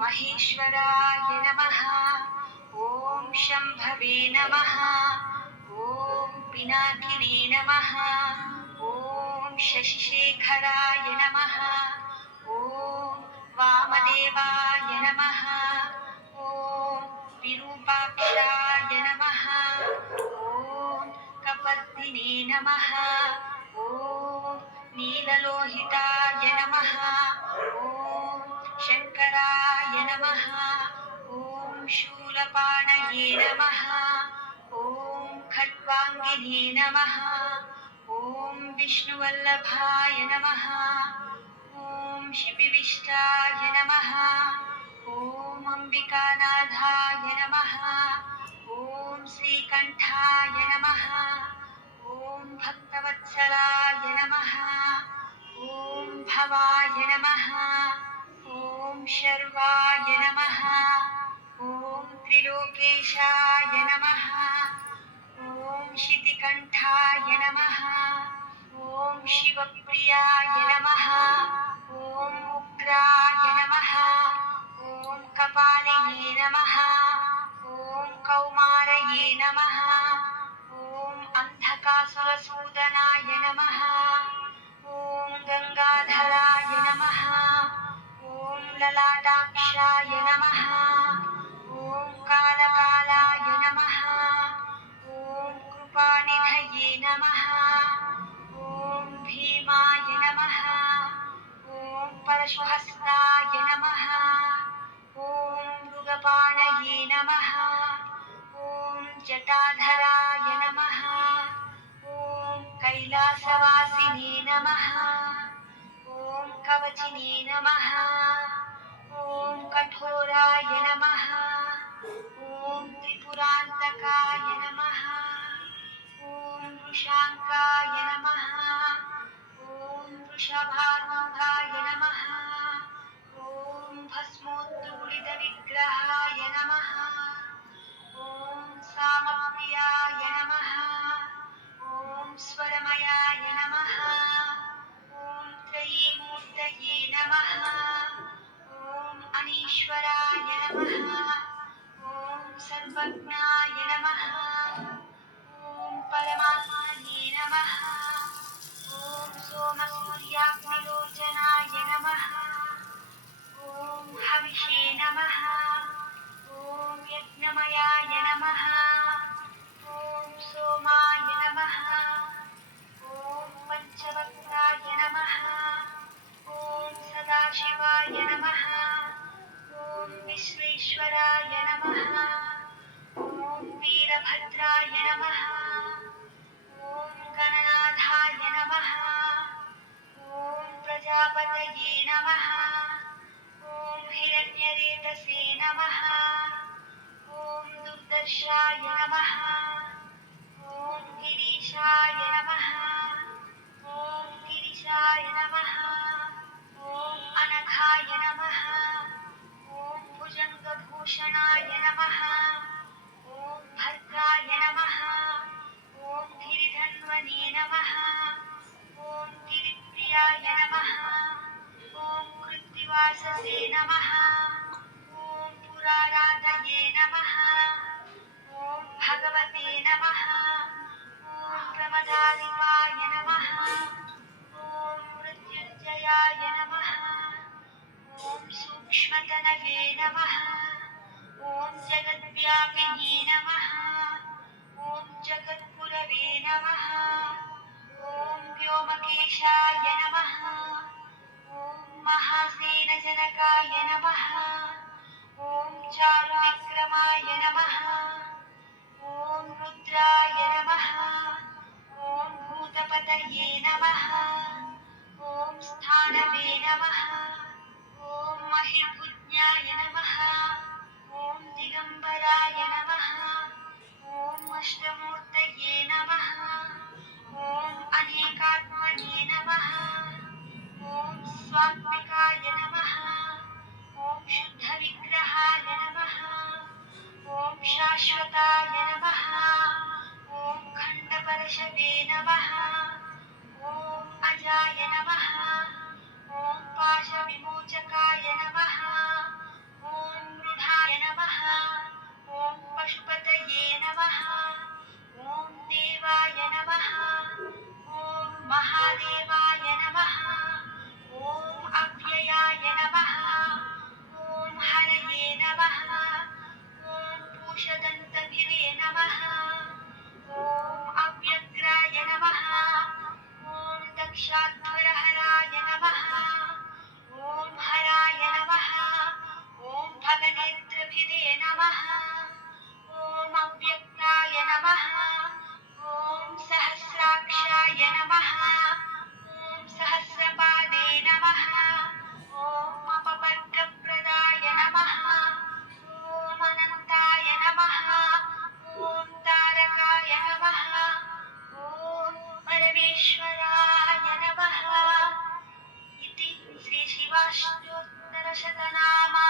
महेश्वराय नमः। ॐ शम्भवे नमः। ॐ पिनाकिने नमः। ॐ शशिशेखराय नमः। ॐ वामदेवाय नमः। ॐ विरूपाक्षाय नमः। ॐ कपर्दिने नमः। ॐ नीललोहिताय नमः। ॐ शङ्कराय नमः। ॐ शूलपाणये नमः। ॐ खट्वाङ्गिने नमः। ॐ विष्णुवल्लभाय नमः। ॐ शिपिविष्टाय नमः। ॐ अम्बिकानाथाय नमः। ॐ श्रीकण्ठाय नमः। ॐ भक्तवत्सलाय नमः। ॐ भवाय नमः। ॐ शर्वाय नमः। ॐ त्रिलोकेशाय नमः। ॐ शितिकण्ठाय नमः। ॐ शिवप्रियाय नमः। ॐ उग्राय नमः। ॐ कपालिने नमः। ॐ कौमारये नमः। ॐ अन्धकासुरसूदनाय नमः। ॐ गङ्गाधराय नमः। ॐ ललाटाक्षाय नमः। ॐ कालकालाय नमः। ॐ कृपानिधये नमः। ॐ भीमाय नमः। ॐ परशुहस्ताय नमः। ॐ मृगपाणये नमः। ॐ जटाधराय नमः। ॐ कैलासवासिने नमः। ॐ कवचिने नमः। ॐ कठोराय नमः। ॐ त्रिपुरान्तकाय नमः। ॐ वृषाङ्काय नमः। ॐ वृषभारूढाय नमः। ॐ भस्मोद्धूलितविग्रहाय नमः। ॐ सामप्रियाय नमः। ॐ स्वरमयाय नमः। ॐ त्रयीमूर्तये नमः। ॐ अनीश्वराय नमः। ॐ सर्वज्ञाय नमः। ॐ परमात्मने नमः। ॐ सोमसूर्याग्निलोचनाय नमः। ॐ हविषे नमः। ॐ यज्ञमयाय नमः। ॐ सोमाय नमः। ॐ पञ्चवक्त्राय नमः। ॐ सदाशिवाय नमः। ॐ विश्वेश्वराय नमः। ॐ वीरभद्राय नमः। ॐ गणनाथाय नमः। ॐ प्रजापतये नमः। ॐ हिरण्यरेतसे नमः। ॐ दुर्दर्शाय नमः। ॐ गिरीशाय नमः। ॐ गिरिशाय नमः। ॐ अनघाय नमः। ॐ भुजङ्गभूषणाय नमः। ॐ भद्राय नमः। ॐ गिरिधन्वने नमः। ॐ गिरिप्रियाय नमः। ॐ कृत्तिवाससे नमः। ॐ पुरारातये नमः। ॐ भगवते नमः। ॐ प्रमदाधिपाय नमः। ॐ मृत्युञ्जयाय नमः। ॐ सूक्ष्मतनवे नमः। ॐ जगद्व्यापिने नमः। ॐ जगद्गुरवे नमः। ॐ व्योमकेशाय नमः। ॐ महासेनजनकाय नमः। ॐ चारुविक्रमाय नमः। ॐ रुद्राय नमः। ॐ भूतपतये नमः। ॐ स्थानवे नमः। ॐ महिर्बुद्ध्याय नमः। ॐ दिगम्बराय नमः। ॐ अष्टमूर्तये नमः। ॐ अनेकात्मने नमः। ॐ स्वात्मिकाय नमः। ॐ शुद्धविग्रहाय नमः। ॐ शाश्वताय नमः। ॐ खण्डपरशवे नमः। ॐ अजाय नमः। ॐ पाशविमोचनाय सहस्रनामा